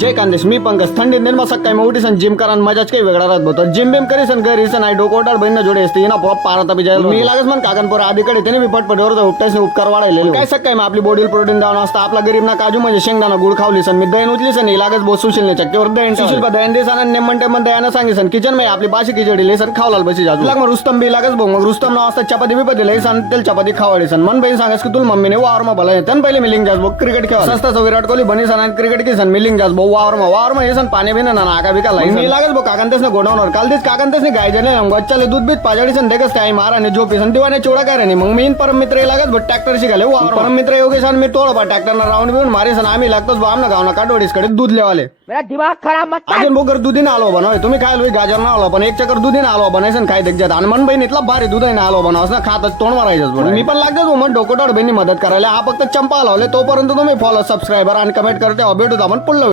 जय कांदेश मी पंकज थंडी निर्मा सकाळी मग उठीसन जिम करा मजाच काही वेगळा राहत होतो जिम बिम करीसन घरी सन आई डोकोटार बहिण जोडे असते ना पॉप पारता बिजाय मी लागच मन कागनपूर आधीकडे त्याने मी पटपटवर उपटायचे उपकार वाढायले काय सकाळी मग आपली बॉडीला प्रोटीन द्यावं असतं आपला गरीब ना काजू म्हणजे शेंगदाणा गुळ खावली सन मी दहीन उचली सन लागच बहुत सुशील चक्कीवर दहीन सुशील दहीन दिसन नेमंटे मध्ये दयानं सांगितलं किचन मध्ये आपली बाशी खिचडी लेसन खावला बसी जातो लाग मग रुस्तम बी लागच भाऊ मग रुस्तम ना वाजता चपाती बिपाती लेसन तेल चपाती खावाडी सन मन बहीण सांगस की तुला मम्मीने वावर मा भला येतं पहिले मिलिंग जास भाऊ क्रिकेट खेळा सस्ता विराट कोहली बनी सन क्रिकेट की सन मिलिंग जास भाऊ वावर मा येसन पाणी बिना ना नाका बिका लाईन मी लागेल भाऊ काकांतेस ना गोडाऊनवर काल दिस काकांतेस ने गाय जने बच्चाले दूध बीत पाजाडी सन देखस काय मारा ने झोपी सन दिवाने चोडा काय रे मग मी परम मित्र लागत बट ट्रॅक्टर शिकाले वावर परम मित्र योगेश आणि मी तोड बा ट्रॅक्टर ना राऊंड बिऊन मारे सन आम्ही लागतोच बा आमना गावना काटोडीस कडे दूध लेवाले मेरा दिमाग खराब मत कर। अजून बोगर दुधीने आलो बनव तुम्ही काय लोई गाजर ना आलो पण एक चक्कर दुधीने आलो बनायचं काय देखत आणि मन बहीण इथला भारी दूध ना आलो बनवस ना खात तोंड मारायचं मी पण लागतच मग डोकोटावर बहिणी मदत करायला हा फक्त चंपा लावले तोपर्यंत तुम्ही फॉलो सबस्क्रायबर आणि कमेंट करते भेटू आपण पुढलं